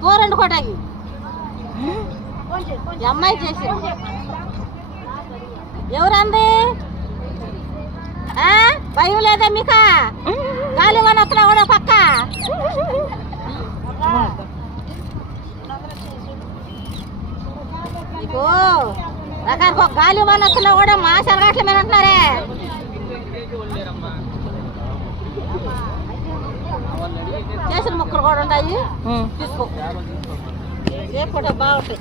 తోరండి కోటకి అమ్మాయి చేసి ఎవరంది భయం లేదా మీకా గాలి వనొత్తున్నా కూడా పక్క నీకు రకానికి ఒక గాలి వనొత్తున్నా కూడా మా సెలగాట్ల మీద అంటున్నారే చేసిన ముక్కలు కూడా ఉన్నాయి తీసుకో రేపు కూడా బాగుంటాయి